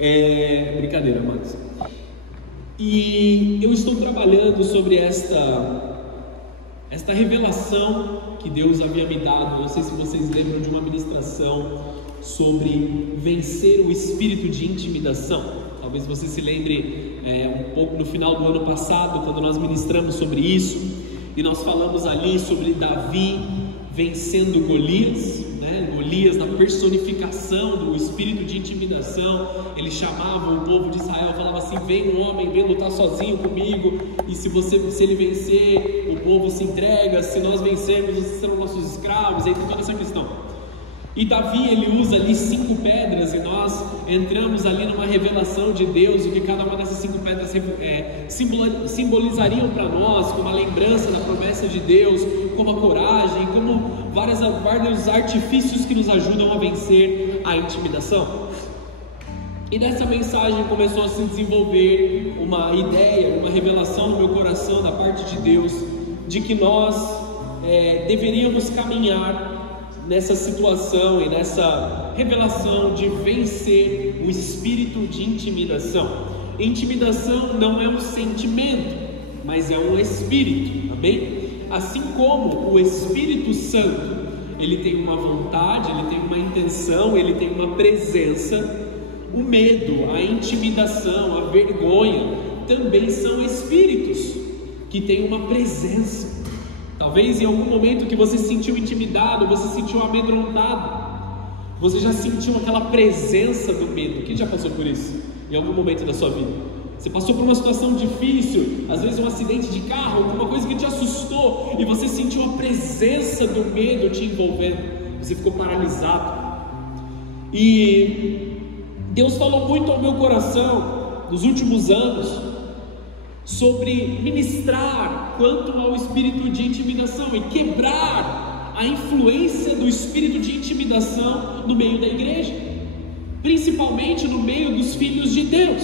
Brincadeira, amados. E eu estou trabalhando sobre esta revelação que Deus havia me dado. Não sei se vocês lembram de uma ministração sobre vencer o espírito de intimidação. Talvez você se lembre um pouco no final do ano passado, quando nós ministramos sobre isso, e nós falamos ali sobre Davi vencendo Golias, né? Golias na personificação do espírito de intimidação. Ele chamava o povo de Israel, falava assim: vem um homem, vem lutar sozinho comigo, e se ele vencer, o povo se entrega, se nós vencermos, vocês serão nossos escravos. Aí tem toda essa questão. E Davi, ele usa ali 5 pedras, e nós entramos ali numa revelação de Deus, o que cada uma dessas 5 pedras simbolizariam para nós, como a lembrança da promessa de Deus, como a coragem, como vários artifícios que nos ajudam a vencer a intimidação. E nessa mensagem começou a se desenvolver uma ideia, uma revelação no meu coração da parte de Deus, de que nós deveríamos caminhar nessa situação e nessa revelação de vencer o espírito de intimidação. Intimidação não é um sentimento, mas é um espírito, amém? Assim como o Espírito Santo, ele tem uma vontade, ele tem uma intenção, ele tem uma presença. O medo, a intimidação, a vergonha também são espíritos que têm uma presença. Talvez em algum momento que você se sentiu intimidado, você se sentiu amedrontado, você já sentiu aquela presença do medo. Quem já passou por isso em algum momento da sua vida? Você passou por uma situação difícil, às vezes um acidente de carro, alguma coisa que te assustou, e você sentiu a presença do medo te envolvendo. Você ficou paralisado. E Deus falou muito ao meu coração nos últimos anos sobre ministrar quanto ao espírito de intimidação e quebrar a influência do espírito de intimidação no meio da igreja, principalmente no meio dos filhos de Deus,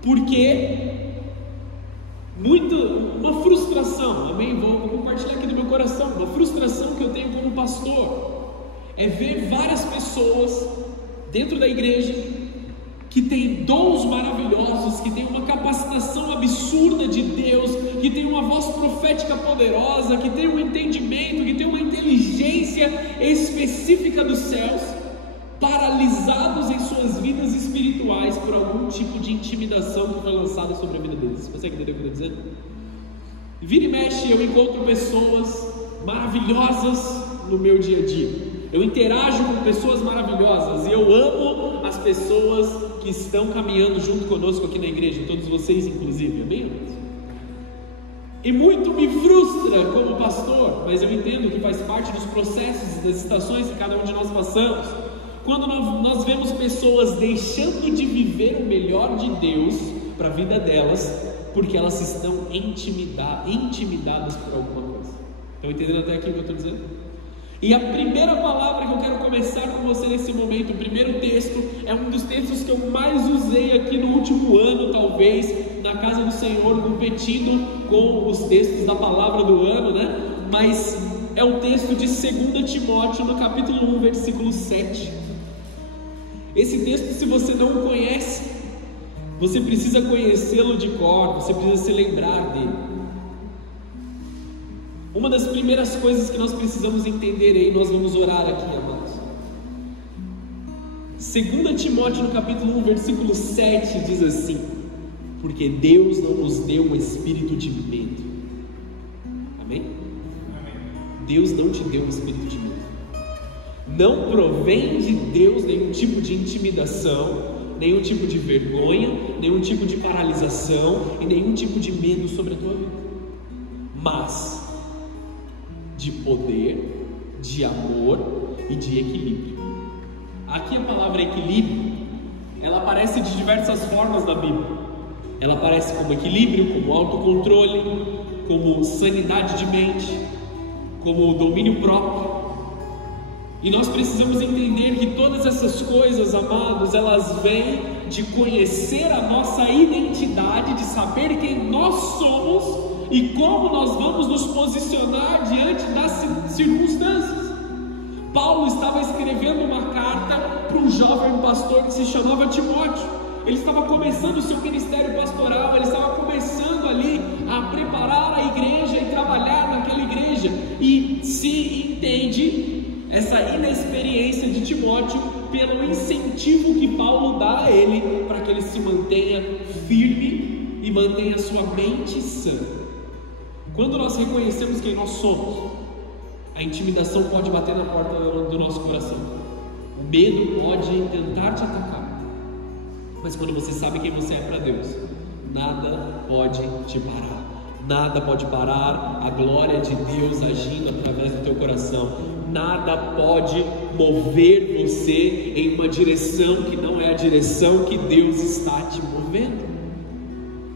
porque uma frustração, amém? Vou compartilhar aqui do meu coração, uma frustração que eu tenho como pastor é ver várias pessoas dentro da igreja que tem dons maravilhosos, que tem uma capacitação absurda de Deus, que tem uma voz profética poderosa, que tem um entendimento, que tem uma inteligência específica dos céus, paralisados em suas vidas espirituais por algum tipo de intimidação que foi lançada sobre a vida deles. Você consegue entender o que eu estou dizendo? Vira e mexe, eu encontro pessoas maravilhosas no meu dia a dia. Eu interajo com pessoas maravilhosas e eu amo as pessoas que estão caminhando junto conosco aqui na igreja, todos vocês inclusive, amém? E muito me frustra como pastor, mas eu entendo que faz parte dos processos e das estações que cada um de nós passamos, quando nós vemos pessoas deixando de viver o melhor de Deus para a vida delas, porque elas estão intimidadas por alguma coisa. Estão entendendo até aqui o que eu estou dizendo? E a primeira palavra que eu quero começar com você nesse momento, o primeiro texto, é um dos textos que eu mais usei aqui no último ano, talvez, na casa do Senhor, competindo com os textos da palavra do ano, né? Mas é o texto de 2 Timóteo, no capítulo 1, versículo 7. Esse texto, se você não o conhece, você precisa conhecê-lo de cor, você precisa se lembrar dele. Uma das primeiras coisas que nós precisamos entender aí, nós vamos orar aqui, amados. 2 Timóteo no capítulo 1, versículo 7 diz assim: porque Deus não nos deu um espírito de medo. Amém? Deus não te deu um espírito de medo. Não provém de Deus nenhum tipo de intimidação, nenhum tipo de vergonha, nenhum tipo de paralisação e nenhum tipo de medo sobre a tua vida, mas de poder, de amor e de equilíbrio. Aqui a palavra equilíbrio, ela aparece de diversas formas na Bíblia. Ela aparece como equilíbrio, como autocontrole, como sanidade de mente, como domínio próprio. E nós precisamos entender que todas essas coisas, amados, elas vêm de conhecer a nossa identidade, de saber quem nós somos e como nós vamos nos posicionar diante das circunstâncias. Paulo estava escrevendo uma carta para um jovem pastor que se chamava Timóteo. Ele estava começando o seu ministério pastoral, ele estava começando ali a preparar a igreja e trabalhar naquela igreja, e se entende essa inexperiência de Timóteo pelo incentivo que Paulo dá a ele para que ele se mantenha firme e mantenha sua mente sã. Quando nós reconhecemos quem nós somos, a intimidação pode bater na porta do nosso coração, o medo pode tentar te atacar, mas quando você sabe quem você é para Deus, nada pode te parar. Nada pode parar a glória de Deus agindo através do teu coração. Nada pode mover você em uma direção que não é a direção que Deus está te movendo.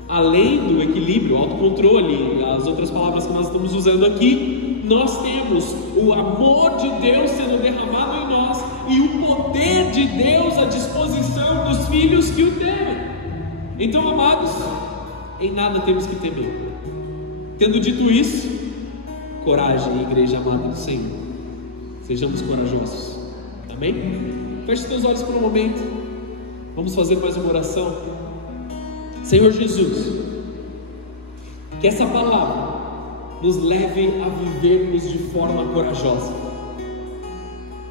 Além do equilíbrio, autocontrole, as outras palavras que nós estamos usando aqui, nós temos o amor de Deus sendo derramado em nós e o poder de Deus à disposição dos filhos que o temem. Então, amados, em nada temos que temer. Tendo dito isso, coragem, igreja amada do Senhor. Sejamos corajosos. Amém? Feche teus olhos por um momento. Vamos fazer mais uma oração. Senhor Jesus, que essa palavra nos leve a vivermos de forma corajosa.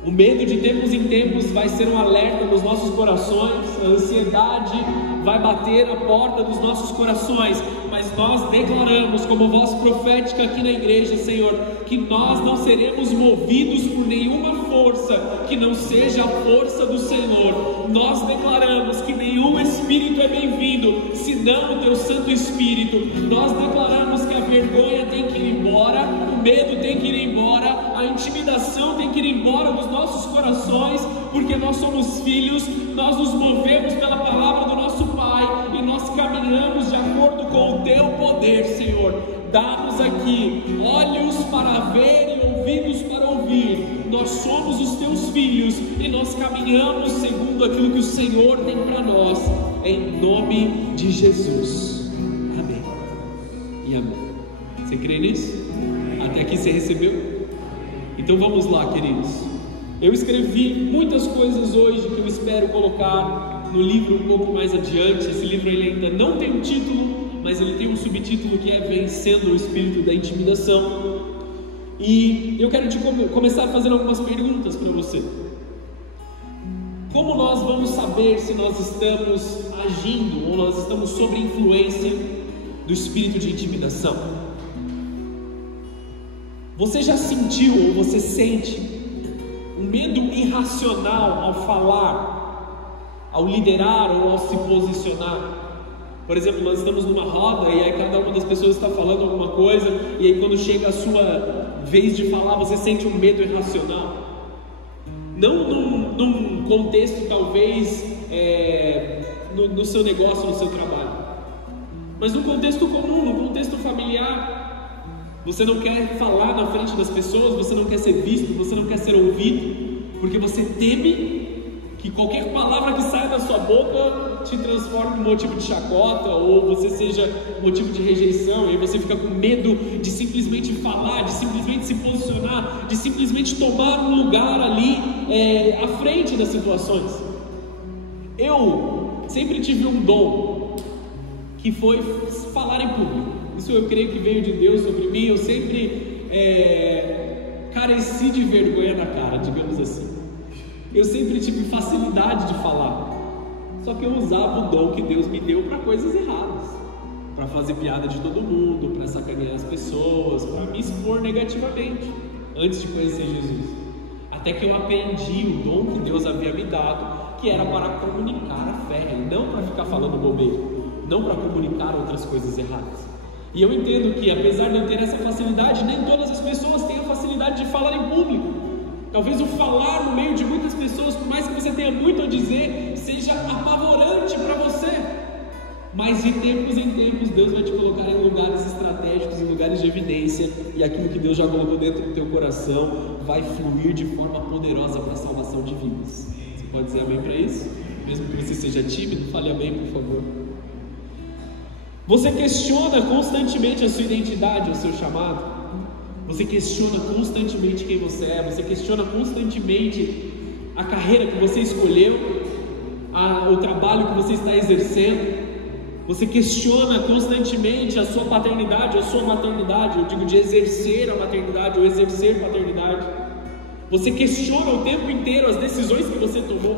O medo de tempos em tempos vai ser um alerta nos nossos corações, a ansiedade vai bater a porta dos nossos corações, mas nós declaramos como voz profética aqui na igreja, Senhor, que nós não seremos movidos por nenhuma força que não seja a força do Senhor. Nós declaramos que nenhum espírito é bem-vindo, senão o Teu Santo Espírito. Nós declaramos que a vergonha tem que ir embora, o medo tem que ir embora, a intimidação tem que ir embora dos nossos corações, porque nós somos filhos, nós nos movemos pela palavra do nosso Pai e nós caminhamos de acordo com o Teu poder, Senhor. Dá-nos aqui olhos para ver e ouvidos para ouvir. Nós somos os Teus filhos e nós caminhamos segundo aquilo que o Senhor tem para nós, em nome de Jesus. Amém e amém. Você crê nisso? Até aqui você recebeu? Então vamos lá, queridos. Eu escrevi muitas coisas hoje que eu espero colocar no livro um pouco mais adiante. Esse livro ele ainda não tem um título, mas ele tem um subtítulo que é Vencendo o Espírito da Intimidação. E eu quero começar fazendo algumas perguntas para você. Como nós vamos saber se nós estamos agindo ou nós estamos sob influência do espírito de intimidação? Você já sentiu ou você sente um medo irracional ao falar, ao liderar ou ao se posicionar? Por exemplo, nós estamos numa roda e aí cada uma das pessoas está falando alguma coisa, e aí quando chega a sua vez de falar, você sente um medo irracional. Não num contexto talvez no seu negócio, no seu trabalho, mas num contexto comum, num contexto familiar. Você não quer falar na frente das pessoas, você não quer ser visto, você não quer ser ouvido, porque você teme que qualquer palavra que saia da sua boca te transforme em motivo de chacota, ou você seja motivo de rejeição, e aí você fica com medo de simplesmente falar, de simplesmente se posicionar, de simplesmente tomar um lugar ali à frente das situações. Eu sempre tive um dom, que foi falar em público. Isso eu creio que veio de Deus sobre mim. Eu sempre careci de vergonha na cara, digamos assim. Eu sempre tive facilidade de falar, só que eu usava o dom que Deus me deu para coisas erradas, para fazer piada de todo mundo, para sacanear as pessoas, para me expor negativamente, antes de conhecer Jesus. Até que eu aprendi o dom que Deus havia me dado, que era para comunicar a fé, e não para ficar falando bobeira, não para comunicar outras coisas erradas. E eu entendo que, apesar de eu ter essa facilidade, nem todas as pessoas têm a facilidade de falar em público. Talvez o falar no meio de muitas pessoas, por mais que você tenha muito a dizer, seja apavorante para você. Mas de tempos em tempos, Deus vai te colocar em lugares estratégicos, em lugares de evidência, e aquilo que Deus já colocou dentro do teu coração vai fluir de forma poderosa para a salvação de vidas. Você pode dizer amém para isso? Mesmo que você seja tímido, fale amém, por favor. Você questiona constantemente a sua identidade, o seu chamado? Você questiona constantemente quem você é, você questiona constantemente a carreira que você escolheu, o trabalho que você está exercendo. Você questiona constantemente a sua paternidade ou a sua maternidade, eu digo de exercer a maternidade ou exercer paternidade. Você questiona o tempo inteiro as decisões que você tomou.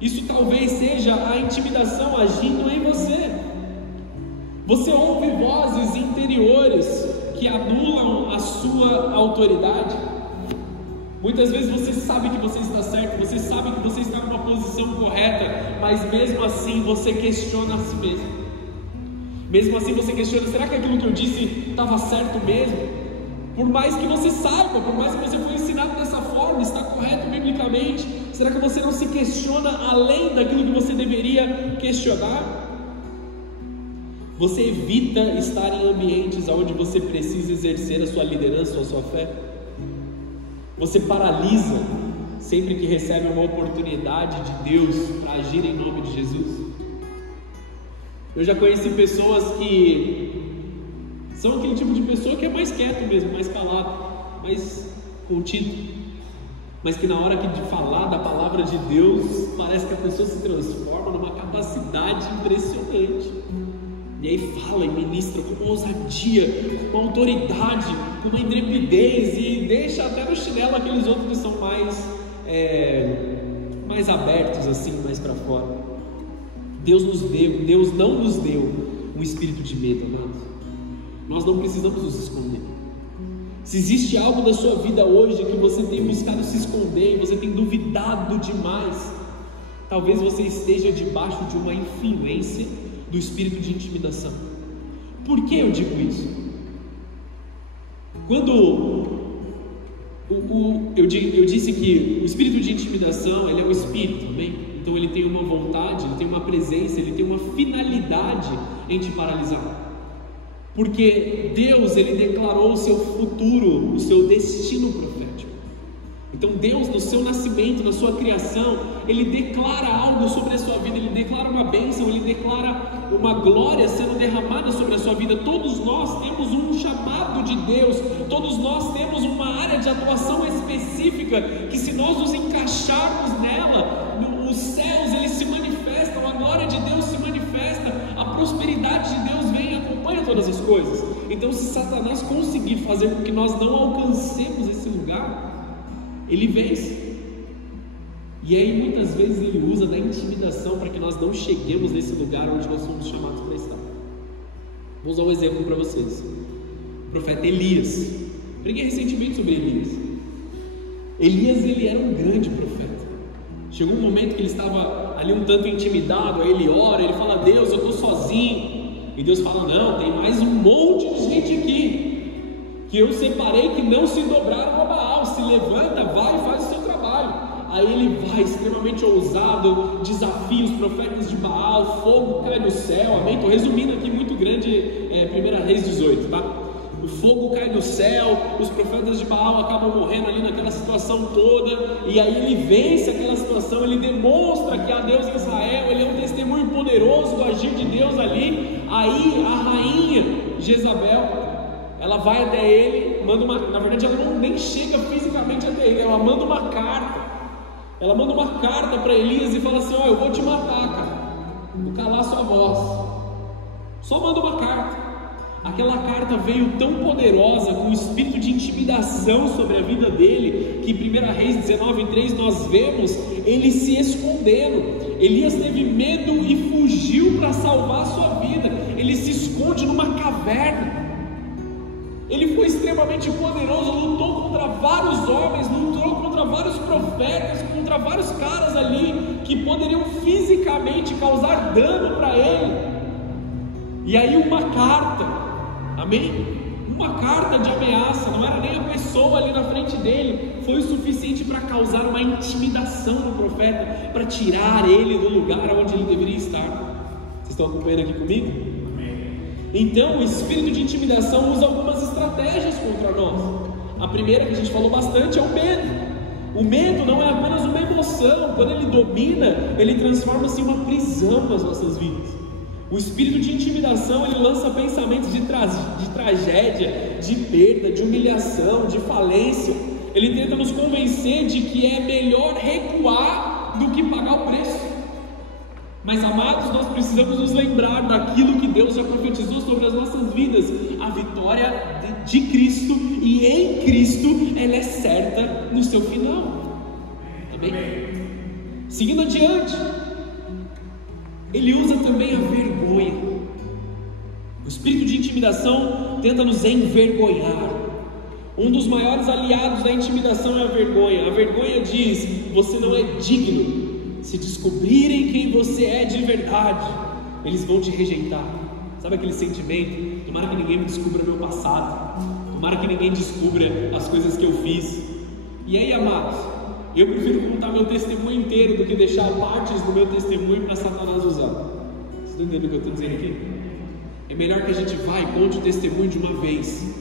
Isso talvez seja a intimidação agindo em você. Você ouve vozes interiores que anulam a sua autoridade. Muitas vezes você sabe que você está certo, você sabe que você está numa posição correta, mas mesmo assim você questiona a si mesmo. Mesmo assim você questiona, será que aquilo que eu disse estava certo mesmo? Por mais que você saiba, por mais que você foi ensinado dessa forma, está correto biblicamente, será que você não se questiona além daquilo que você deveria questionar? Você evita estar em ambientes onde você precisa exercer a sua liderança ou a sua fé? Você paralisa sempre que recebe uma oportunidade de Deus para agir em nome de Jesus? Eu já conheci pessoas que são aquele tipo de pessoa que é mais quieto mesmo, mais calado, mais contido, mas que na hora de falar da palavra de Deus, parece que a pessoa se transforma numa capacidade impressionante. E aí fala e ministra com uma ousadia, com uma autoridade, com uma intrepidez, e deixa até no chinelo aqueles outros que são mais abertos assim, mais para fora. Deus não nos deu um espírito de medo, amados. Nós não precisamos nos esconder. Se existe algo da sua vida hoje que você tem buscado se esconder, e você tem duvidado demais, talvez você esteja debaixo de uma influência do espírito de intimidação. Por que eu digo isso? Quando eu disse que o espírito de intimidação, ele é um espírito, amém? Então ele tem uma vontade, ele tem uma presença, ele tem uma finalidade em te paralisar. Porque Deus, ele declarou o seu futuro, o seu destino profético. Então Deus, no seu nascimento, na sua criação, ele declara algo sobre a sua vida, ele declara uma bênção, ele declara uma glória sendo derramada sobre a sua vida. Todos nós temos um chamado de Deus, todos nós temos uma área de atuação específica, que se nós nos encaixarmos nela, os céus eles se manifestam, a glória de Deus se manifesta, a prosperidade de Deus vem e acompanha todas as coisas. Então se Satanás conseguir fazer com que nós não alcancemos esse lugar, ele vence. E aí muitas vezes ele usa da intimidação para que nós não cheguemos nesse lugar onde nós somos chamados para estar. Vou usar um exemplo para vocês. O profeta Elias. Preguei recentemente sobre Elias. Elias, ele era um grande profeta. Chegou um momento que ele estava ali um tanto intimidado, aí ele ora, ele fala: Deus, eu estou sozinho. E Deus fala: não, tem mais um monte de gente aqui que eu separei, que não se dobraram a Baal. Se levanta, vai e faz o seu trabalho. Aí ele vai extremamente ousado, desafia os profetas de Baal, fogo cai do céu, amém? Estou resumindo aqui muito grande, 1 Reis 18, tá? O fogo cai do céu, os profetas de Baal acabam morrendo ali naquela situação toda, e aí ele vence aquela situação, ele demonstra que há Deus em Israel, ele é um testemunho poderoso do agir de Deus ali. Aí a rainha Jezabel, ela vai até ele, na verdade ela não nem chega fisicamente até ele, ela manda uma carta. Ela manda uma carta para Elias e fala assim: ó, eu vou te matar, cara, vou calar sua voz. Só manda uma carta. Aquela carta veio tão poderosa, com um espírito de intimidação sobre a vida dele, que em 1 Reis 19:3 nós vemos ele se escondendo. Elias teve medo e fugiu para salvar a sua vida. Ele se esconde numa caverna. Ele foi extremamente poderoso, lutou contra vários homens, lutou contra vários profetas, contra vários caras ali que poderiam fisicamente causar dano para ele. E aí uma carta, amém? Uma carta de ameaça, não era nem a pessoa ali na frente dele, foi o suficiente para causar uma intimidação no profeta, para tirar ele do lugar onde ele deveria estar. Vocês estão acompanhando aqui comigo? Então o espírito de intimidação usa algumas estratégias contra nós. A primeira, que a gente falou bastante, é o medo. O medo não é apenas uma emoção. Quando ele domina, ele transforma-se em uma prisão nas nossas vidas. O espírito de intimidação, ele lança pensamentos de tragédia, de perda, de humilhação, de falência. Ele tenta nos convencer de que é melhor recuar do que pagar o preço. Mas, amados, nós precisamos nos lembrar daquilo que Deus já profetizou sobre as nossas vidas. A vitória de Cristo, e em Cristo ela é certa no seu final. Amém? Seguindo adiante, ele usa também a vergonha. O espírito de intimidação tenta nos envergonhar. Um dos maiores aliados da intimidação é a vergonha. A vergonha diz: você não é digno. Se descobrirem quem você é de verdade, eles vão te rejeitar. Sabe aquele sentimento? Tomara que ninguém me descubra meu passado, tomara que ninguém descubra as coisas que eu fiz. E aí, amados, eu prefiro contar meu testemunho inteiro do que deixar partes do meu testemunho para Satanás usar. Vocês estão entendendo o que eu estou dizendo aqui? É melhor que a gente vá e conte o testemunho de uma vez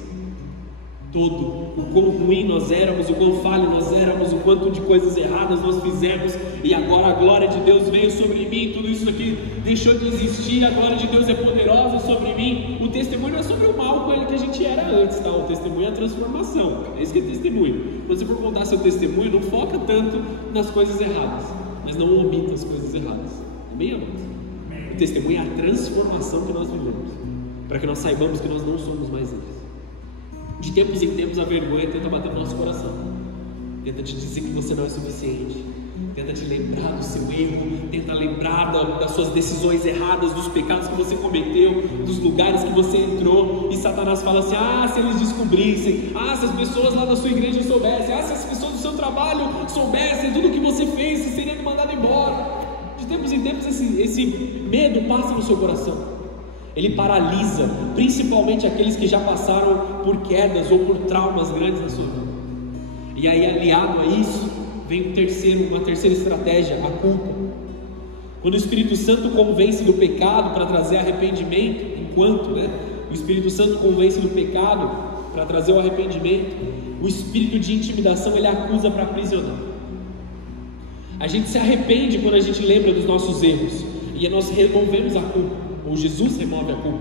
todo, o quão ruim nós éramos, o quão falho nós éramos, o quanto de coisas erradas nós fizemos, e agora a glória de Deus veio sobre mim, tudo isso aqui deixou de existir, a glória de Deus é poderosa sobre mim. O testemunho não é sobre o mal com ele que a gente era antes, tá? O testemunho é a transformação, é isso que é testemunho. Quando você for contar seu testemunho, não foca tanto nas coisas erradas, mas não omita as coisas erradas. Amém, amados? O testemunho é a transformação que nós vivemos, para que nós saibamos que nós não somos mais eles. De tempos em tempos a vergonha tenta bater no nosso coração, tenta te dizer que você não é suficiente, tenta te lembrar do seu erro, tenta lembrar das suas decisões erradas, dos pecados que você cometeu, dos lugares que você entrou. E Satanás fala assim: se eles descobrissem, se as pessoas lá da sua igreja soubessem, se as pessoas do seu trabalho soubessem tudo que você fez, você seria mandado embora. De tempos em tempos esse medo passa no seu coração. Ele paralisa, principalmente aqueles que já passaram por quedas ou por traumas grandes na sua vida. E aí, aliado a isso, vem uma terceira estratégia, a culpa. Quando o Espírito Santo convence do pecado para trazer arrependimento, o Espírito Santo convence do pecado para trazer o arrependimento, o espírito de intimidação ele acusa para aprisionar. A gente se arrepende quando a gente lembra dos nossos erros, e aí nós removemos a culpa. Ou Jesus remove a culpa,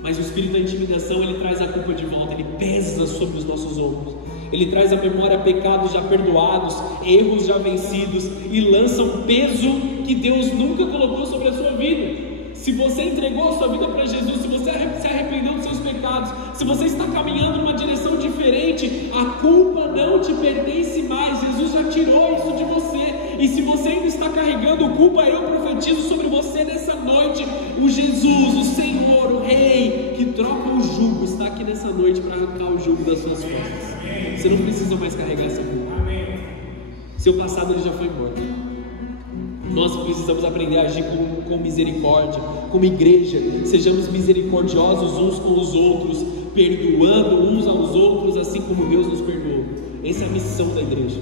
mas o espírito da intimidação ele traz a culpa de volta, ele pesa sobre os nossos ombros, ele traz à memória pecados já perdoados, erros já vencidos, e lança um peso que Deus nunca colocou sobre a sua vida. Se você entregou a sua vida para Jesus, se você se arrependeu dos seus pecados, se você está caminhando numa direção diferente, a culpa não te pertence mais. Jesus já tirou isso de você. E se você ainda está carregando culpa, eu profetizo sobre você nessa noite: o Jesus, o Senhor, o Rei que troca o jugo, está aqui nessa noite para arrancar o jugo das suas costas. Você não precisa mais carregar essa culpa. Seu passado ele já foi morto. Nós precisamos aprender a agir com misericórdia, como igreja. Sejamos misericordiosos uns com os outros, perdoando uns aos outros, assim como Deus nos perdoou. Essa é a missão da igreja.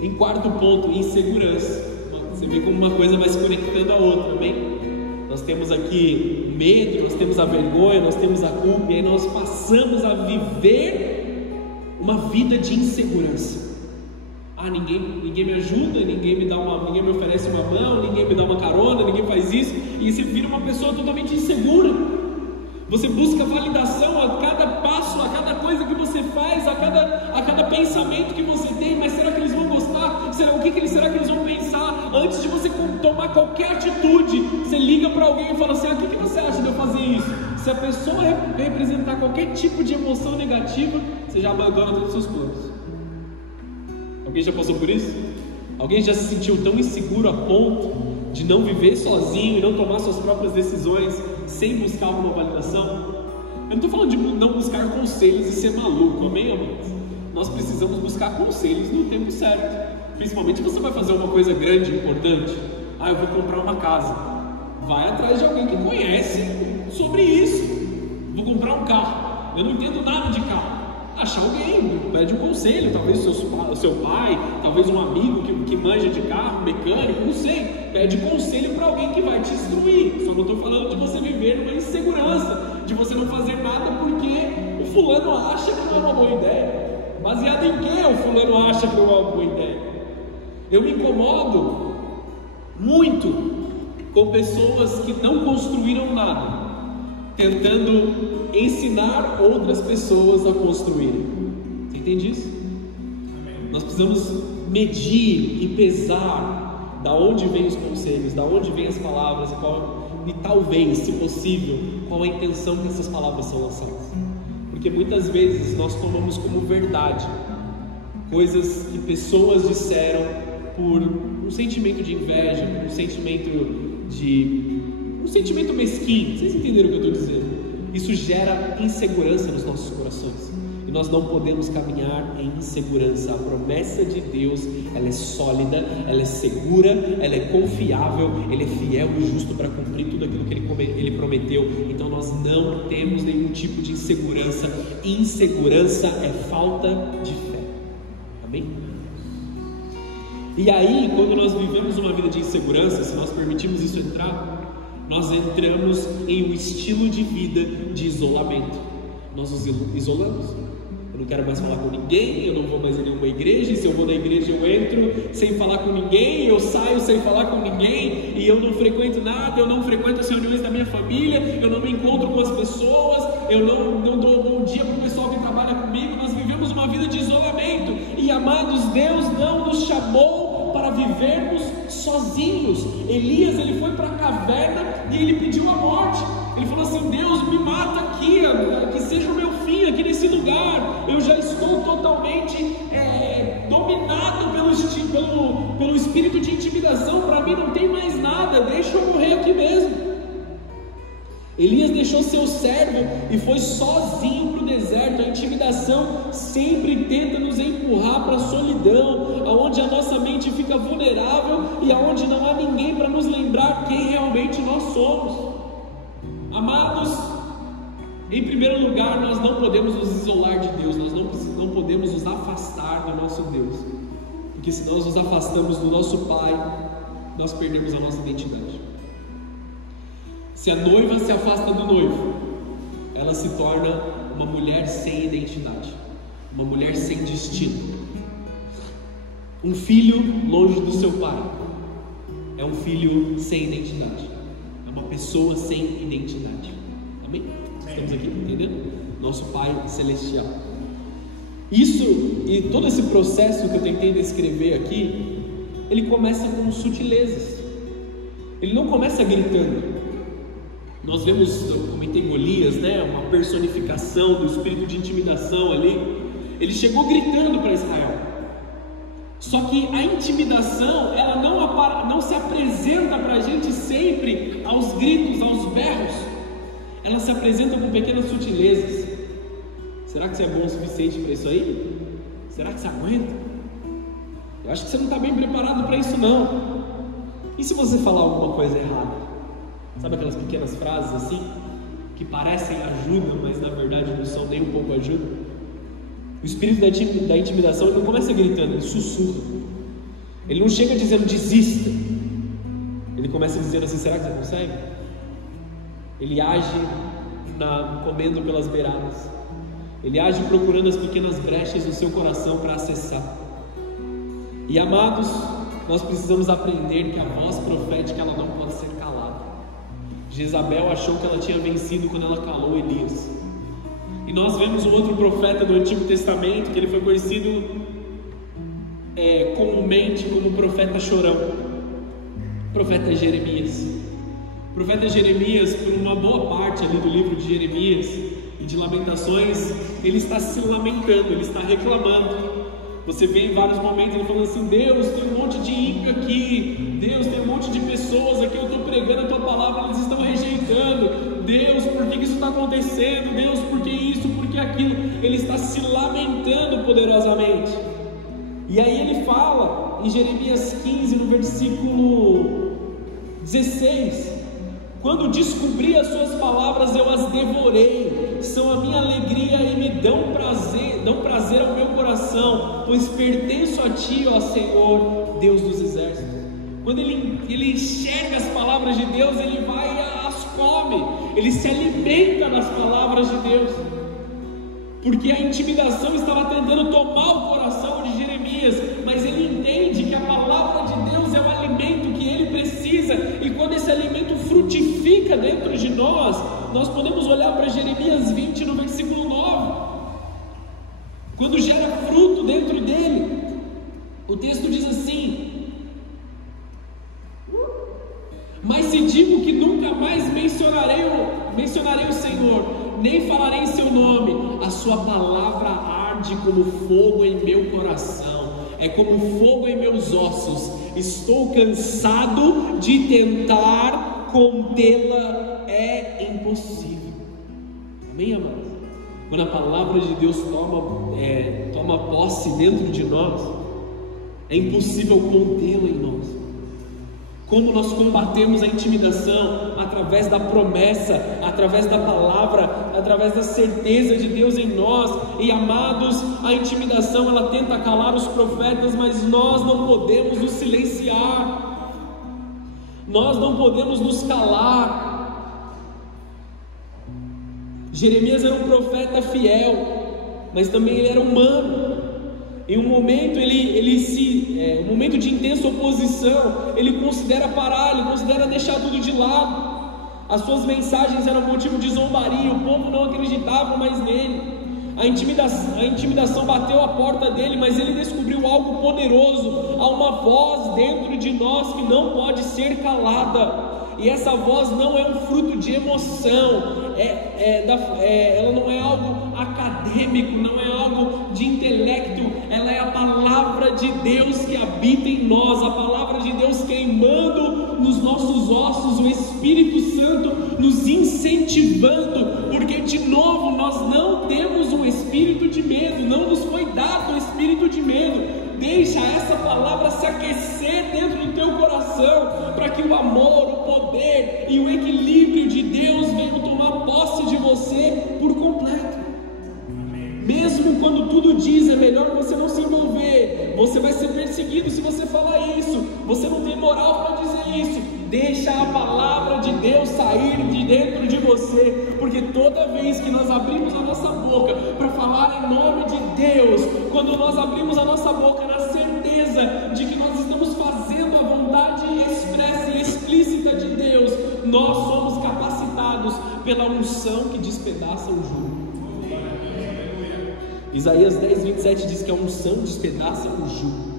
Em quarto ponto, insegurança. Você vê como uma coisa vai se conectando à outra, amém? Nós temos aqui medo, nós temos a vergonha, nós temos a culpa, e aí nós passamos a viver uma vida de insegurança. Ninguém me ajuda, ninguém me oferece uma mão, ninguém me dá uma carona, ninguém faz isso, e você vira uma pessoa totalmente insegura. Você busca validação a cada passo, a cada coisa que você faz, a cada pensamento que você tem. Mas será que eles vão gostar? Será que eles vão pensar? Antes de você tomar qualquer atitude, você liga para alguém e fala assim: o que você acha de eu fazer isso? Se a pessoa representar qualquer tipo de emoção negativa, você já abandona todos os seus planos. Alguém já passou por isso? Alguém já se sentiu tão inseguro a ponto de não viver sozinho e não tomar suas próprias decisões sem buscar alguma validação? Eu não estou falando de não buscar conselhos e ser maluco, amém, amados? Nós precisamos buscar conselhos no tempo certo. Principalmente se você vai fazer uma coisa grande, importante. Eu vou comprar uma casa. Vai atrás de alguém que conhece sobre isso. Vou comprar um carro. Eu não entendo nada de carro. Achar alguém, pede um conselho, talvez o seu pai, talvez um amigo que manja de carro, mecânico, não sei. Pede conselho para alguém que vai te instruir. Só não estou falando de você viver numa insegurança, de você não fazer nada porque o fulano acha que não é uma boa ideia. Baseado em que o fulano acha que não é uma boa ideia? Eu me incomodo muito com pessoas que não construíram nada, tentando ensinar outras pessoas a construírem. Você entende isso? Nós precisamos medir e pesar da onde vêm os conselhos, da onde vêm as palavras e talvez, se possível, qual a intenção que essas palavras são lançadas. Porque muitas vezes nós tomamos como verdade coisas que pessoas disseram por um sentimento de inveja, por um sentimento mesquinho. Vocês entenderam o que eu estou dizendo? Isso gera insegurança nos nossos corações, e nós não podemos caminhar em insegurança. A promessa de Deus, ela é sólida, ela é segura, ela é confiável, Ele é fiel e justo para cumprir tudo aquilo que Ele prometeu. Então nós não temos nenhum tipo de insegurança. Insegurança é falta de fé. Amém? E aí, quando nós vivemos uma vida de insegurança, se nós permitimos isso entrar, nós entramos em um estilo de vida de isolamento. Nós nos isolamos. Eu não quero mais falar com ninguém, eu não vou mais em nenhuma igreja, e se eu vou na igreja eu entro sem falar com ninguém, eu saio sem falar com ninguém, e eu não frequento nada, eu não frequento as reuniões da minha família, eu não me encontro com as pessoas, eu não dou bom dia para o pessoal que trabalha comigo. Nós vivemos uma vida de isolamento, e amados, Deus não nos chamou para vivermos sozinhos. Elias, ele foi para a caverna e ele pediu a morte. Ele falou assim: Deus, me mata aqui, que seja o meu fim aqui nesse lugar. Eu já estou totalmente dominado pelo espírito de intimidação. Para mim não tem mais nada, deixa eu morrer aqui mesmo. Elias deixou seu servo e foi sozinho para o deserto. A intimidação sempre tenta nos empurrar para a solidão, aonde a nossa mente fica vulnerável e aonde não há ninguém para nos lembrar quem realmente nós somos. Amados, em primeiro lugar, nós não podemos nos isolar de Deus, nós não podemos nos afastar do nosso Deus, porque se nós nos afastamos do nosso Pai, nós perdemos a nossa identidade. Se a noiva se afasta do noivo, ela se torna uma mulher sem identidade, uma mulher sem destino. Um filho longe do seu pai é um filho sem identidade, é uma pessoa sem identidade. Amém? Estamos aqui entendendo? Nosso Pai Celestial. Isso e todo esse processo que eu tentei descrever aqui, ele começa com sutilezas. Ele não começa gritando. Nós vemos, eu comentei Golias, né? Uma personificação do espírito de intimidação ali. Ele chegou gritando para Israel. Só que a intimidação, ela não se apresenta para a gente sempre aos gritos, aos berros. Ela se apresenta com pequenas sutilezas. Será que você é bom o suficiente para isso aí? Será que você aguenta? Eu acho que você não está bem preparado para isso não. E se você falar alguma coisa errada? Sabe aquelas pequenas frases assim, que parecem ajuda, mas na verdade não são nem um pouco ajuda? O espírito da intimidação, ele não começa gritando, ele sussurra. Ele não chega dizendo desista. Ele começa dizendo assim: será que você consegue? Ele age comendo pelas beiradas. Ele age procurando as pequenas brechas do seu coração para acessar. E amados, nós precisamos aprender que a voz profética, ela não pode ser calada. Jezabel achou que ela tinha vencido quando ela calou Elias. E nós vemos um outro profeta do Antigo Testamento, que ele foi conhecido comumente como o profeta chorão. O profeta Jeremias. O profeta Jeremias, por uma boa parte ali do livro de Jeremias e de Lamentações, ele está se lamentando, ele está reclamando. Você vê em vários momentos ele falando assim: Deus, tem um monte de ímpio aqui, Deus, tem um monte de pessoas aqui, eu estou pregando a tua palavra, eles estão rejeitando. Deus, por que isso está acontecendo? Deus, por que isso, por que aquilo? Ele está se lamentando poderosamente. E aí ele fala em Jeremias 15, no versículo 16: quando descobri as suas palavras, eu as devorei, são a minha alegria e me dão prazer ao meu coração, pois pertenço a ti, ó Senhor, Deus dos exércitos. Quando ele enxerga as palavras de Deus, ele vai e as come, ele se alimenta das palavras de Deus, porque a intimidação estava tentando tomar o coração de Jeremias, mas ele entende que a palavra de Deus é o alimento que ele precisa, e porque quando esse alimento frutifica dentro de nós, nós podemos olhar para Jeremias 20 no versículo 9, quando gera fruto dentro dele, o texto diz assim: mas se digo que nunca mais mencionarei o Senhor, nem falarei em seu nome, a sua palavra arde como fogo em meu coração, é como fogo em meus ossos, estou cansado de tentar contê-la, é impossível. Amém, amados? Quando a palavra de Deus toma posse dentro de nós, é impossível contê-la em nós. Como nós combatemos a intimidação? Através da promessa, através da palavra, através da certeza de Deus em nós. E amados, a intimidação ela tenta calar os profetas, mas nós não podemos nos silenciar, nós não podemos nos calar. Jeremias era um profeta fiel, mas também ele era humano. Em um momento um momento de intensa oposição, ele considera parar, ele considera deixar tudo de lado. As suas mensagens eram motivo de zombaria, o povo não acreditava mais nele. A intimidação bateu a porta dele, mas ele descobriu algo poderoso. Há uma voz dentro de nós que não pode ser calada. E essa voz não é um fruto de emoção, ela não é algo acadêmico, não é algo de intelecto, ela é a palavra de Deus que habita em nós, a palavra de Deus queimando nos nossos ossos, o Espírito Santo nos incentivando, porque de novo nós não temos um espírito de medo, não nos foi dado um espírito de medo. Deixa essa palavra se aquecer dentro do teu coração, para que o amor, o poder e o equilíbrio de Deus venham tomar posse de você por completo. Mesmo quando tudo diz é melhor você não se envolver, você vai ser perseguido se você falar isso, você não tem moral para dizer isso. Deixa a palavra de Deus sair de dentro de você, porque toda vez que nós abrimos a nossa boca para falar em nome de Deus, quando nós abrimos a nossa boca na certeza de que nós estamos fazendo a vontade expressa e explícita de Deus, nós somos capacitados pela unção que despedaça o jugo. Isaías 10:27 diz que a unção despedaça o jugo.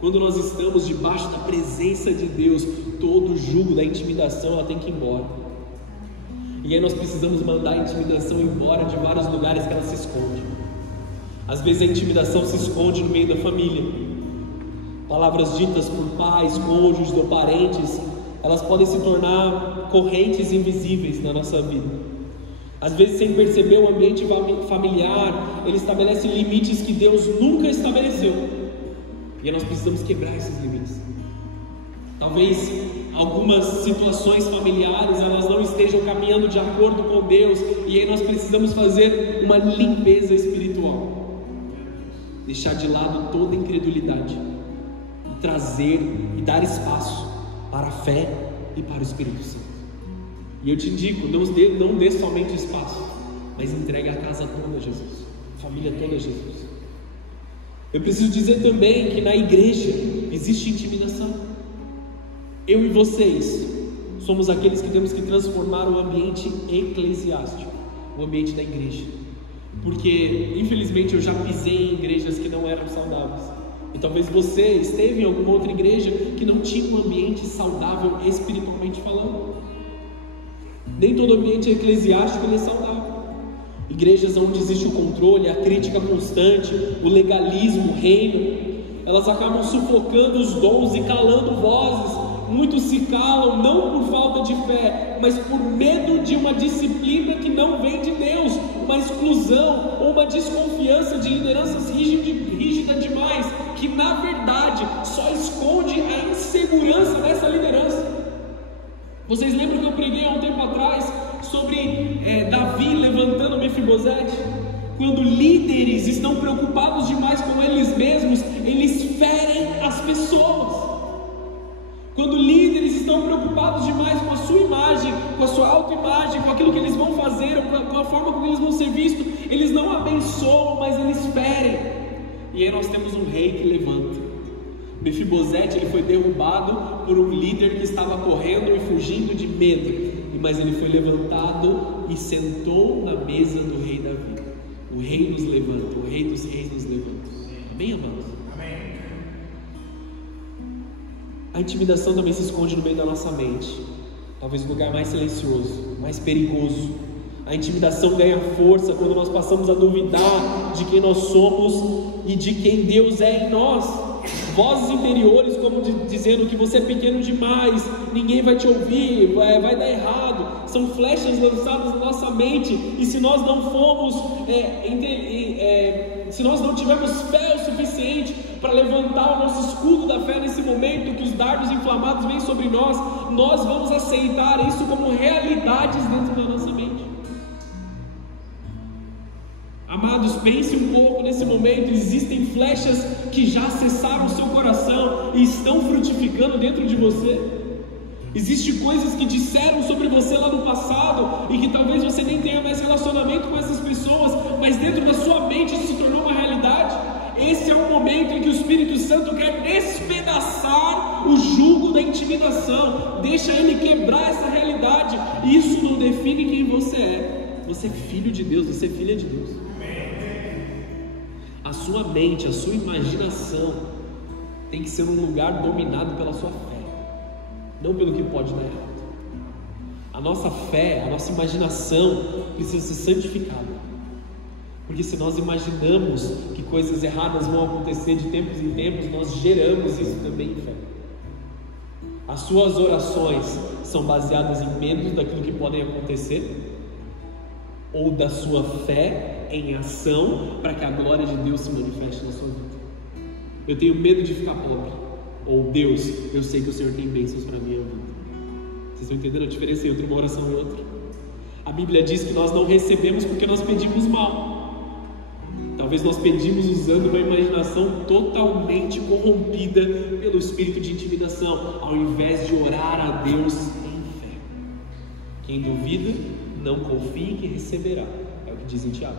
Quando nós estamos debaixo da presença de Deus, todo o jugo da intimidação ela tem que ir embora. E aí nós precisamos mandar a intimidação embora de vários lugares que ela se esconde. Às vezes a intimidação se esconde no meio da família. Palavras ditas por pais, cônjuges ou parentes, elas podem se tornar correntes invisíveis na nossa vida. Às vezes, sem perceber, o ambiente familiar ele estabelece limites que Deus nunca estabeleceu, e aí nós precisamos quebrar esses limites. Talvez algumas situações familiares elas não estejam caminhando de acordo com Deus, e aí nós precisamos fazer uma limpeza espiritual, deixar de lado toda incredulidade e trazer e dar espaço para a fé e para o Espírito Santo. E eu te digo, não dê somente espaço, mas entregue a casa toda a Jesus, a família toda a Jesus. Eu preciso dizer também que na igreja existe intimidação. Eu e vocês somos aqueles que temos que transformar o ambiente eclesiástico, o ambiente da igreja, porque infelizmente eu já pisei em igrejas que não eram saudáveis, e talvez você esteve em alguma outra igreja que não tinha um ambiente saudável espiritualmente falando. Nem todo ambiente eclesiástico ele é saudável. Igrejas onde existe o controle, a crítica constante, o legalismo, o reino, elas acabam sufocando os dons e calando vozes. Muitos se calam não por falta de fé, mas por medo de uma disciplina que não vem de Deus, uma exclusão ou uma desconfiança de lideranças rígida demais, que na verdade só esconde a insegurança dessa liderança. Vocês lembram que eu preguei há um tempo atrás sobre Davi levantando Mefibosete? Quando líderes estão preocupados demais com eles mesmos, eles ferem as pessoas. Quando líderes estão preocupados demais com a sua imagem, com a sua autoimagem, com aquilo que eles vão fazer, com a forma como eles vão ser vistos, eles não abençoam, mas eles ferem. E aí nós temos um rei que levanta. Mefibosete, ele foi derrubado por um líder que estava correndo e fugindo de medo, mas ele foi levantado e sentou na mesa do rei Davi. O rei nos levanta, o rei dos reis nos levanta. Amém, amados? Amém. A intimidação também se esconde no meio da nossa mente, talvez o lugar mais silencioso, mais perigoso. A intimidação ganha força quando nós passamos a duvidar de quem nós somos e de quem Deus é em nós. Vozes interiores como dizendo que você é pequeno demais, ninguém vai te ouvir, vai dar errado. São flechas lançadas na nossa mente, e se nós não formos, se nós não tivermos fé o suficiente para levantar o nosso escudo da fé nesse momento que os dardos inflamados vêm sobre nós, nós vamos aceitar isso como realidades dentro da nossa mente. Amados, pense um pouco nesse momento. Existem flechas que já acessaram o seu coração e estão frutificando dentro de você. Existem coisas que disseram sobre você lá no passado e que talvez você nem tenha mais relacionamento com essas pessoas, mas dentro da sua mente isso se tornou uma realidade. Esse é o momento em que o Espírito Santo quer despedaçar o jugo da intimidação. Deixa ele quebrar essa realidade. Isso não define quem você é. Você é filho de Deus, você é filha de Deus. A sua mente, a sua imaginação tem que ser um lugar dominado pela sua fé, não pelo que pode dar errado. A nossa fé, a nossa imaginação precisa ser santificada, porque se nós imaginamos que coisas erradas vão acontecer de tempos em tempos, nós geramos isso também em fé. As suas orações são baseadas em medos daquilo que podem acontecer, ou da sua fé em ação para que a glória de Deus se manifeste na sua vida. Eu tenho medo de ficar pobre, ou Deus, eu sei que o Senhor tem bênçãos para a minha vida. Vocês estão entendendo a diferença entre uma oração e outra? A Bíblia diz que nós não recebemos porque nós pedimos mal. Talvez nós pedimos usando uma imaginação totalmente corrompida pelo espírito de intimidação, ao invés de orar a Deus em fé. Quem duvida, não confie que receberá, é o que diz em Tiago.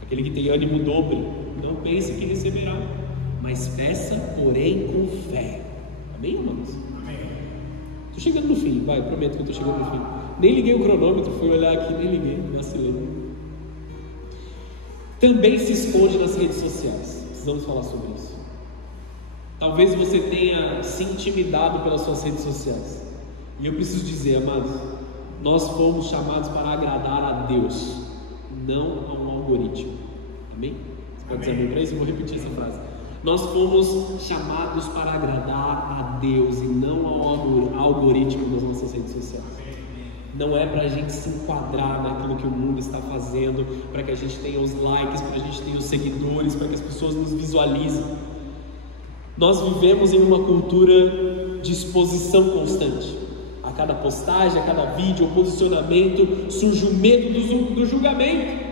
Aquele que tem ânimo dobre, não pense que receberá, mas peça, porém, com fé. Amém, irmãos? Amém. Estou chegando no fim, prometo que eu estou chegando no fim. Nem liguei o cronômetro, fui olhar aqui, nem liguei, vacilei. Também se esconde nas redes sociais. Precisamos falar sobre isso. Talvez você tenha se intimidado pelas suas redes sociais. E eu preciso dizer, amados, nós fomos chamados para agradar a Deus, não a um algoritmo. Amém? Você pode dizer amém para isso? Eu vou repetir essa frase. Nós fomos chamados para agradar a Deus e não ao algoritmo das nossas redes sociais. Não é para a gente se enquadrar naquilo que o mundo está fazendo, para que a gente tenha os likes, para que a gente tenha os seguidores, para que as pessoas nos visualizem. Nós vivemos em uma cultura de exposição constante. A cada postagem, a cada vídeo ou posicionamento surge o medo do julgamento.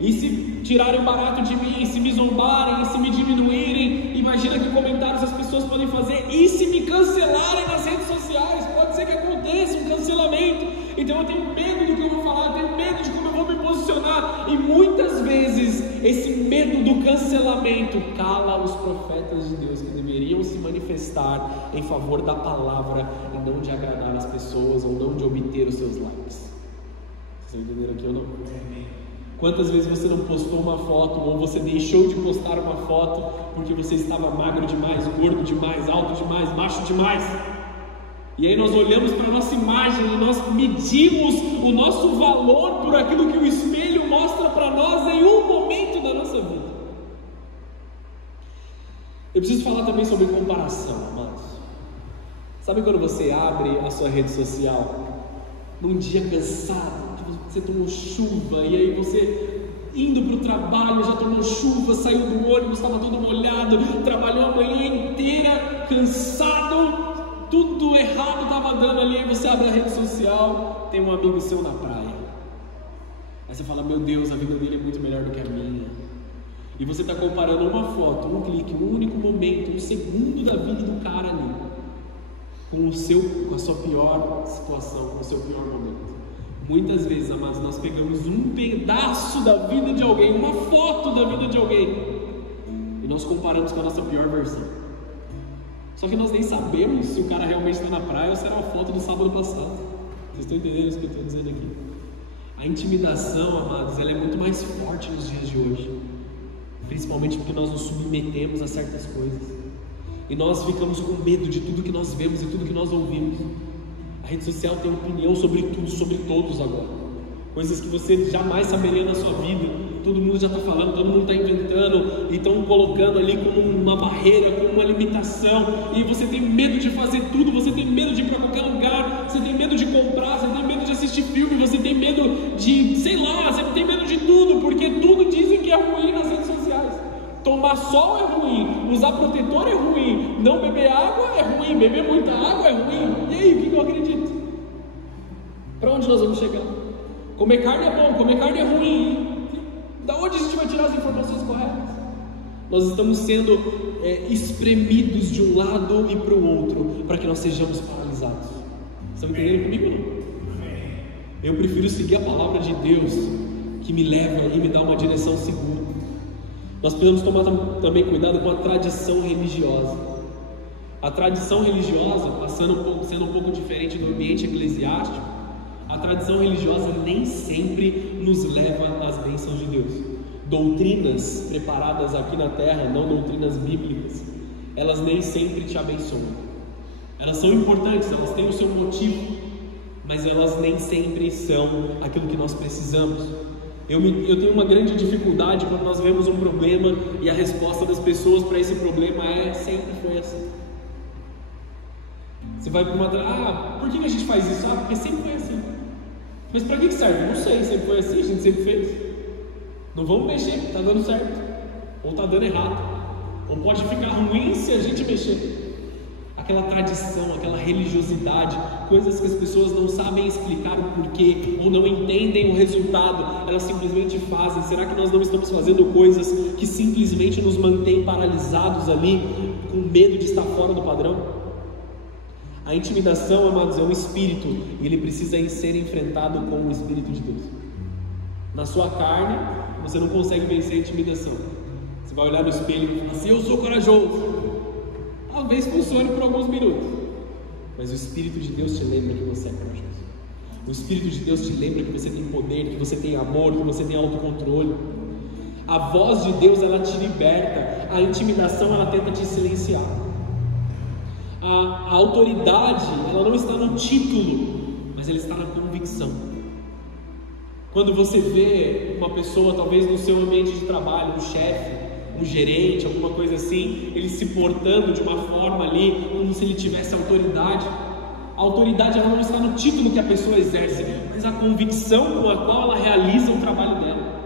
E se tirarem o barato de mim, se me zombarem, se me diminuírem, imagina que comentários as pessoas podem fazer. E se me cancelarem nas redes sociais, pode ser que aconteça um cancelamento. Então eu tenho medo do que eu vou falar, eu tenho medo de como eu vou me posicionar. E muitas vezes esse medo do cancelamento cala os profetas de Deus que deveriam se manifestar em favor da palavra e não de agradar as pessoas ou não de obter os seus likes. Vocês entenderam aqui ou não? Quantas vezes você não postou uma foto ou você deixou de postar uma foto porque você estava magro demais, gordo demais, alto demais, macho demais? E aí nós olhamos para a nossa imagem e nós medimos o nosso valor por aquilo que o espelho mostra para nós em um momento da nossa vida. Eu preciso falar também sobre comparação, amados. Sabe quando você abre a sua rede social num dia cansado, você tomou chuva, e aí você indo para o trabalho, já tomou chuva, saiu do ônibus, estava todo molhado, trabalhou a manhã inteira, cansado, tudo errado estava dando ali, aí você abre a rede social, tem um amigo seu na praia, aí você fala, meu Deus, a vida dele é muito melhor do que a minha, e você está comparando uma foto, um clique, um único momento, um segundo da vida do cara ali, com a sua pior situação, com o seu pior momento. Muitas vezes, amados, nós pegamos um pedaço da vida de alguém, uma foto da vida de alguém, e nós comparamos com a nossa pior versão. Só que nós nem sabemos se o cara realmente está na praia ou se era uma foto do sábado passado. Vocês estão entendendo isso que eu estou dizendo aqui? A intimidação, amados, ela é muito mais forte nos dias de hoje, principalmente porque nós nos submetemos a certas coisas e nós ficamos com medo de tudo que nós vemos e tudo que nós ouvimos. A rede social tem opinião sobre tudo, sobre todos agora, coisas que você jamais saberia na sua vida. Todo mundo já está falando, todo mundo está inventando e estão colocando ali como uma barreira, como uma limitação, e você tem medo de fazer tudo, você tem medo de ir para qualquer lugar, você tem medo de comprar, você tem medo de assistir filme, você tem medo de, sei lá, você tem medo de tudo, porque tudo dizem que é ruim nas redes sociais. Tomar sol é ruim, usar protetor é ruim, não beber água é ruim, beber muita água é ruim. E aí, o que eu acredito? Para onde nós vamos chegar? Comer carne é bom, comer carne é ruim. Da onde a gente vai tirar as informações corretas? Nós estamos sendo espremidos de um lado e para o outro, para que nós sejamos paralisados. Estão entendendo comigo ou não? Eu prefiro seguir a palavra de Deus, que me leva e me dá uma direção segura. Nós precisamos tomar também cuidado com a tradição religiosa. A tradição religiosa, sendo um pouco diferente do ambiente eclesiástico, a tradição religiosa nem sempre nos leva às bênçãos de Deus. Doutrinas preparadas aqui na terra, não doutrinas bíblicas, elas nem sempre te abençoam. Elas são importantes, elas têm o seu motivo, mas elas nem sempre são aquilo que nós precisamos. Eu tenho uma grande dificuldade quando nós vemos um problema e a resposta das pessoas para esse problema sempre foi assim. Você vai para uma... por que a gente faz isso? Porque sempre foi assim. Mas para que serve? Não sei, sempre foi assim, a gente sempre fez. Não vamos mexer, está dando certo, ou está dando errado, ou pode ficar ruim se a gente mexer. Aquela tradição, aquela religiosidade, coisas que as pessoas não sabem explicar o porquê, ou não entendem o resultado, elas simplesmente fazem. Será que nós não estamos fazendo coisas que simplesmente nos mantêm paralisados ali, com medo de estar fora do padrão? A intimidação, amados, é um espírito, e ele precisa ser enfrentado com o Espírito de Deus. Na sua carne, você não consegue vencer a intimidação. Você vai olhar no espelho e falar assim: eu sou corajoso. Talvez funcione por alguns minutos, mas o Espírito de Deus te lembra que você é corajoso. O Espírito de Deus te lembra que você tem poder, que você tem amor, que você tem autocontrole. A voz de Deus, ela te liberta. A intimidação, ela tenta te silenciar. A autoridade, ela não está no título, mas ela está na convicção. Quando você vê uma pessoa, talvez no seu ambiente de trabalho, um chefe, um gerente, alguma coisa assim, ele se portando de uma forma ali, como se ele tivesse autoridade. A autoridade, ela não está no título que a pessoa exerce, mas a convicção com a qual ela realiza o trabalho dela.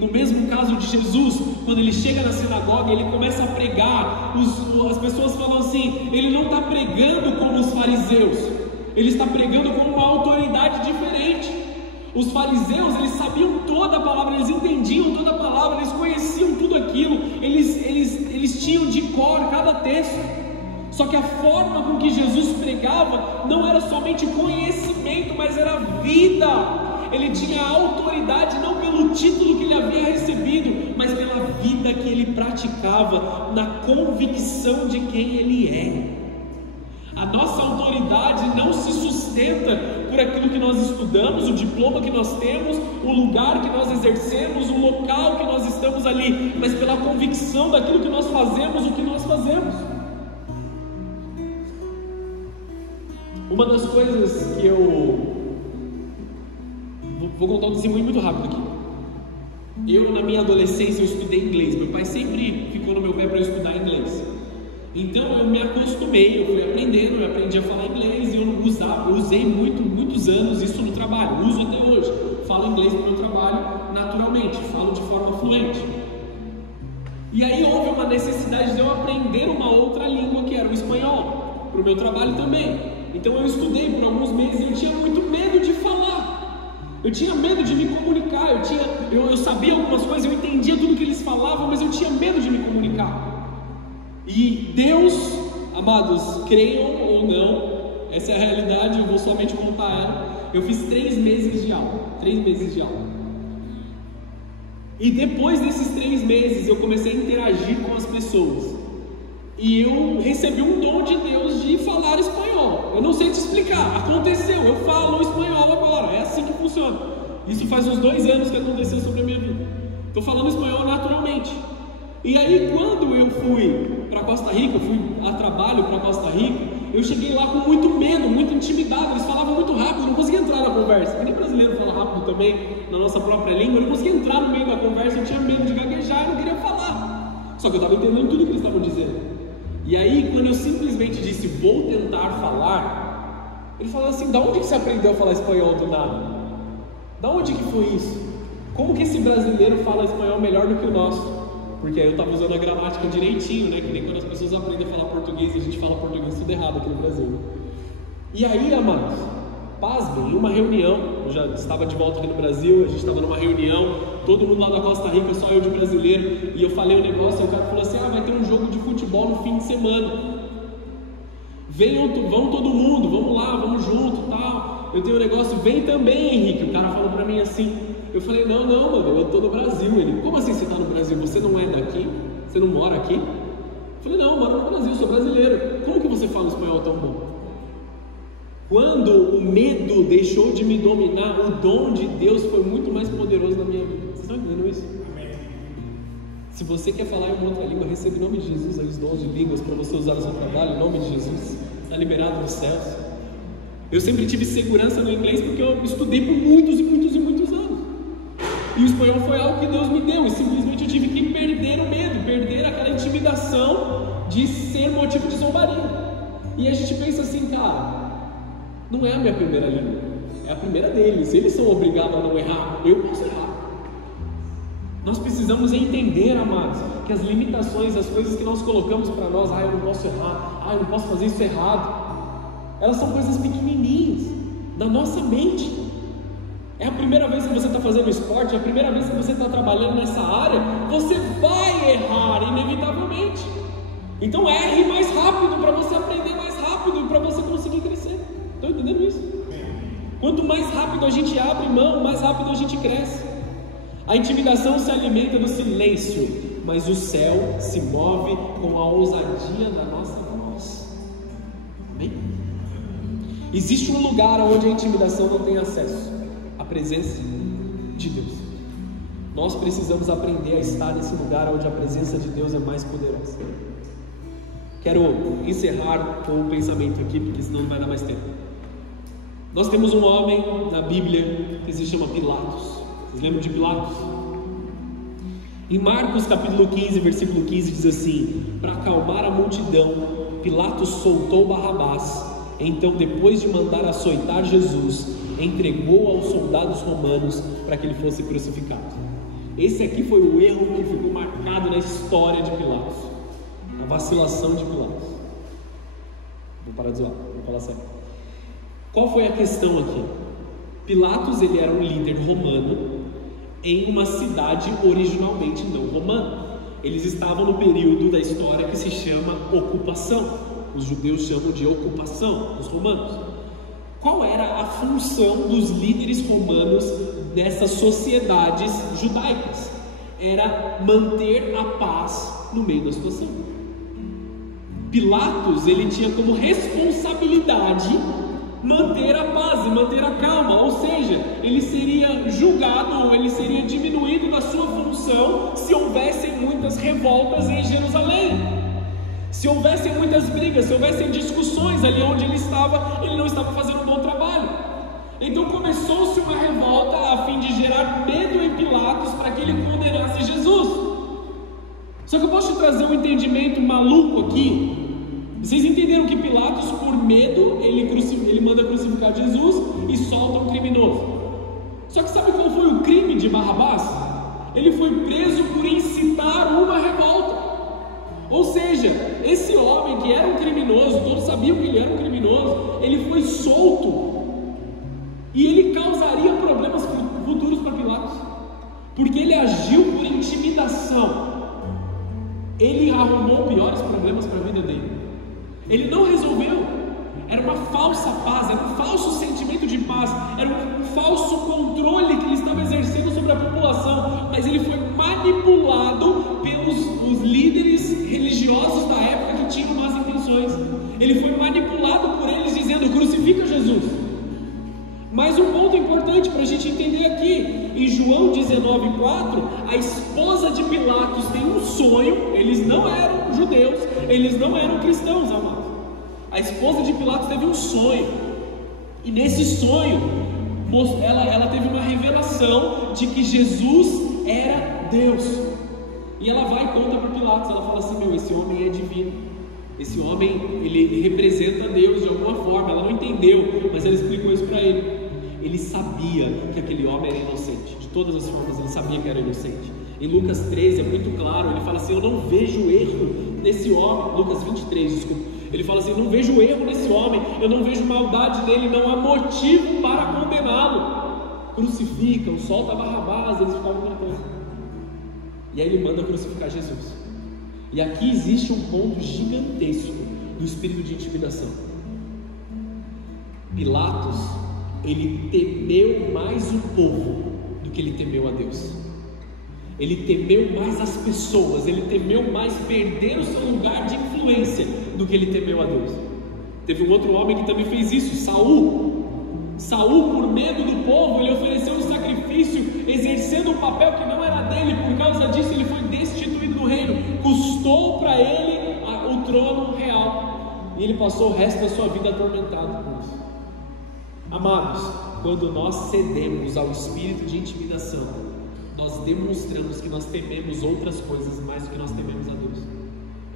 No mesmo caso de Jesus, quando ele chega na sinagoga, ele começa a pregar, as pessoas falam assim: ele não está pregando como os fariseus, ele está pregando com uma autoridade diferente. Os fariseus, eles sabiam toda a palavra, eles entendiam toda a palavra, eles conheciam tudo aquilo, eles tinham de cor cada texto. Só que a forma com que Jesus pregava não era somente conhecimento, mas era vida. Ele tinha autoridade não pelo título que ele havia recebido, mas pela vida que ele praticava, na convicção de quem ele é. A nossa autoridade não se sustenta por aquilo que nós estudamos, o diploma que nós temos, o lugar que nós exercemos, o local que nós estamos ali, mas pela convicção daquilo que nós fazemos, o que nós fazemos. Uma das coisas que eu vou contar um testemunho muito rápido aqui. Eu, na minha adolescência, eu estudei inglês. Meu pai sempre ficou no meu pé para eu estudar inglês. Então eu me acostumei, eu fui aprendendo, eu aprendi a falar inglês e eu usei muitos anos isso no trabalho, uso até hoje. Falo inglês no meu trabalho naturalmente, falo de forma fluente. E aí houve uma necessidade de eu aprender uma outra língua, que era o espanhol, para o meu trabalho também. Então eu estudei por alguns meses e eu tinha muito medo de falar. Eu tinha medo de me comunicar, eu sabia algumas coisas, eu entendia tudo que eles falavam, mas eu tinha medo de me comunicar. E Deus, amados, creiam ou não, essa é a realidade, eu vou somente contar ela. Eu fiz 3 meses de aula, 3 meses de aula. E depois desses 3 meses eu comecei a interagir com as pessoas. e eu recebi um dom de Deus de falar espanhol. Eu não sei te explicar, aconteceu, eu falo espanhol agora, é assim que funciona. Isso faz uns 2 anos que aconteceu sobre a minha vida. Estou falando espanhol naturalmente. E aí, quando eu fui para Costa Rica, eu fui a trabalho para Costa Rica, eu cheguei lá com muito medo, muito intimidado. Eles falavam muito rápido, eu não conseguia entrar na conversa. Que nem brasileiro fala rápido também, na nossa própria língua. Eu não conseguia entrar no meio da conversa, eu tinha medo de gaguejar, eu não queria falar. Só que eu estava entendendo tudo que eles estavam dizendo. E aí, quando eu simplesmente disse, vou tentar falar, ele falou assim, da onde que você aprendeu a falar espanhol do nada? Da onde que foi isso? Como que esse brasileiro fala espanhol melhor do que o nosso? Porque aí eu estava usando a gramática direitinho, né? Que nem quando as pessoas aprendem a falar português e a gente fala português tudo errado aqui no Brasil. E aí, amados, pasmem, em uma reunião, eu já estava de volta aqui no Brasil, a gente estava numa reunião, todo mundo lá da Costa Rica, só eu de brasileiro, e eu falei um negócio, e o cara falou assim, vai ter um jogo de futebol no fim de semana. Vão todo mundo, vamos lá, vamos junto, tal. Eu tenho um negócio, vem também, Henrique. O cara falou pra mim assim, eu falei, não, mano, eu tô no Brasil. Ele, como assim você tá no Brasil? Você não é daqui? Você não mora aqui? Eu falei, não, eu moro no Brasil, sou brasileiro. Como que você fala espanhol tão bom? Quando o medo deixou de me dominar, o dom de Deus foi muito mais poderoso na minha vida. Vocês estão entendendo isso? Amém. Se você quer falar em uma outra língua, receba em nome de Jesus aí os dons de línguas para você usar no seu trabalho, em nome de Jesus. Está liberado nos céus. Eu sempre tive segurança no inglês porque eu estudei por muitos anos. E o espanhol foi algo que Deus me deu, e simplesmente eu tive que perder o medo, perder aquela intimidação de ser motivo de zombaria. E a gente pensa assim, cara, não é a minha primeira língua, é a primeira deles. Eles são obrigados a não errar, eu posso errar. Nós precisamos entender, amados, que as limitações, as coisas que nós colocamos para nós, eu não posso errar, eu não posso fazer isso errado, elas são coisas pequenininhas da nossa mente. É a primeira vez que você está fazendo esporte, é a primeira vez que você está trabalhando nessa área, você vai errar inevitavelmente. Então erre mais rápido para você aprender mais rápido e para você conseguir crescer. Estão entendendo isso? Quanto mais rápido a gente abre mão, mais rápido a gente cresce. A intimidação se alimenta do silêncio, mas o céu se move com a ousadia da nossa voz. Amém? Existe um lugar onde a intimidação não tem acesso: a presença de Deus. Nós precisamos aprender a estar nesse lugar onde a presença de Deus é mais poderosa. Quero encerrar com um pensamento aqui, porque senão não vai dar mais tempo. Nós temos um homem na Bíblia que se chama Pilatos. Vocês lembram de Pilatos? Em Marcos capítulo 15, versículo 15 diz assim: para acalmar a multidão, Pilatos soltou Barrabás. Então, depois de mandar açoitar Jesus, entregou aos soldados romanos para que ele fosse crucificado. Esse aqui foi o erro que ficou marcado na história de Pilatos, a vacilação de Pilatos. Vou parar de zoar, vou falar sério. Qual foi a questão aqui? Pilatos, ele era um líder romano em uma cidade originalmente não romana. Eles estavam no período da história que se chama ocupação. Os judeus chamam de ocupação, os romanos. Qual era a função dos líderes romanos dessas sociedades judaicas? Era manter a paz no meio da situação. Pilatos, ele tinha como responsabilidade manter a paz e manter a calma, ou seja, ele seria julgado, ou ele seria diminuído da sua função se houvessem muitas revoltas em Jerusalém. Se houvessem muitas brigas, se houvessem discussões ali onde ele não estava fazendo um bom trabalho. Então começou-se uma revolta a fim de gerar medo em Pilatos para que ele condenasse Jesus. Só que eu posso te trazer um entendimento maluco aqui. Vocês entenderam que Pilatos, por medo, ele manda crucificar Jesus e solta um criminoso. Só que sabe qual foi o crime de Barrabás? Ele foi preso por incitar uma revolta. Ou seja, esse homem que era um criminoso, todos sabiam que ele era um criminoso, ele foi solto e ele causaria problemas futuros para Pilatos, porque ele agiu por intimidação. Ele arrumou piores problemas para a vida dele. Ele não resolveu. Era uma falsa paz, era um falso sentimento de paz, era um falso controle que ele estava exercendo sobre a população, mas ele foi manipulado pelos líderes religiosos da época que que tinham más intenções. Ele foi manipulado por eles dizendo: crucifica Jesus. Mas um ponto importante para a gente entender aqui, em João 19,4, a esposa de Pilatos tem um sonho. Eles não eram judeus, eles não eram cristãos, amados. A esposa de Pilatos teve um sonho, e nesse sonho ela teve uma revelação de que Jesus era Deus. E ela vai e conta para Pilatos. Ela fala assim: meu, esse homem é divino, esse homem ele representa Deus de alguma forma. Ela não entendeu, mas ela explicou isso para ele. Ele sabia que aquele homem era inocente, de todas as formas ele sabia que era inocente. Em Lucas 13 é muito claro, ele fala assim: eu não vejo erro nesse homem. Lucas 23, desculpa. Ele fala assim: eu não vejo erro nesse homem, eu não vejo maldade nele, não há motivo para condená-lo. Crucificam, solta Barrabás, eles ficavam gritando. E aí ele manda crucificar Jesus. E aqui existe um ponto gigantesco do espírito de intimidação. Pilatos, ele temeu mais o povo do que ele temeu a Deus. Ele temeu mais as pessoas, ele temeu mais perder o seu lugar de influência do que ele temeu a Deus. Teve um outro homem que também fez isso, Saul, por medo do povo, ele ofereceu um sacrifício, exercendo um papel que não era dele. Por causa disso ele foi destituído do reino. Custou para ele o trono real, e ele passou o resto da sua vida atormentado por isso. Amados, quando nós cedemos ao espírito de intimidação, nós demonstramos que nós tememos outras coisas mais do que nós tememos a Deus.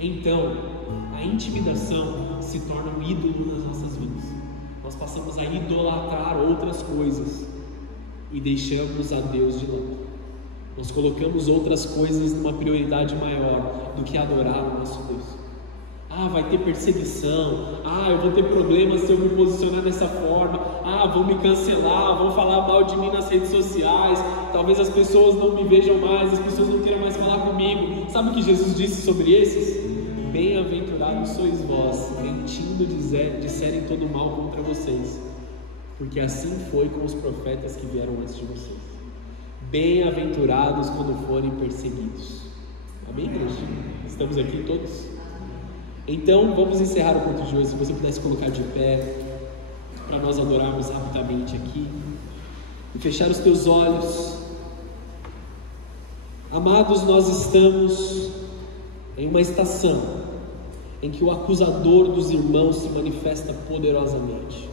Então, a intimidação se torna um ídolo nas nossas vidas. Nós passamos a idolatrar outras coisas e deixamos a Deus de lado. Nós colocamos outras coisas numa prioridade maior do que adorar o nosso Deus. Vai ter perseguição, eu vou ter problemas se eu me posicionar dessa forma, vão me cancelar, vão falar mal de mim nas redes sociais, talvez as pessoas não me vejam mais, as pessoas não queiram mais falar comigo. Sabe o que Jesus disse sobre esses? Bem-aventurados sois vós, mentindo disserem todo mal contra vocês, porque assim foi com os profetas que vieram antes de vocês. Bem-aventurados quando forem perseguidos. Amém, igreja? Estamos aqui todos? Então vamos encerrar o culto de hoje. Se você pudesse colocar de pé para nós adorarmos rapidamente aqui e fechar os teus olhos. Amados, nós estamos em uma estação em que o acusador dos irmãos se manifesta poderosamente.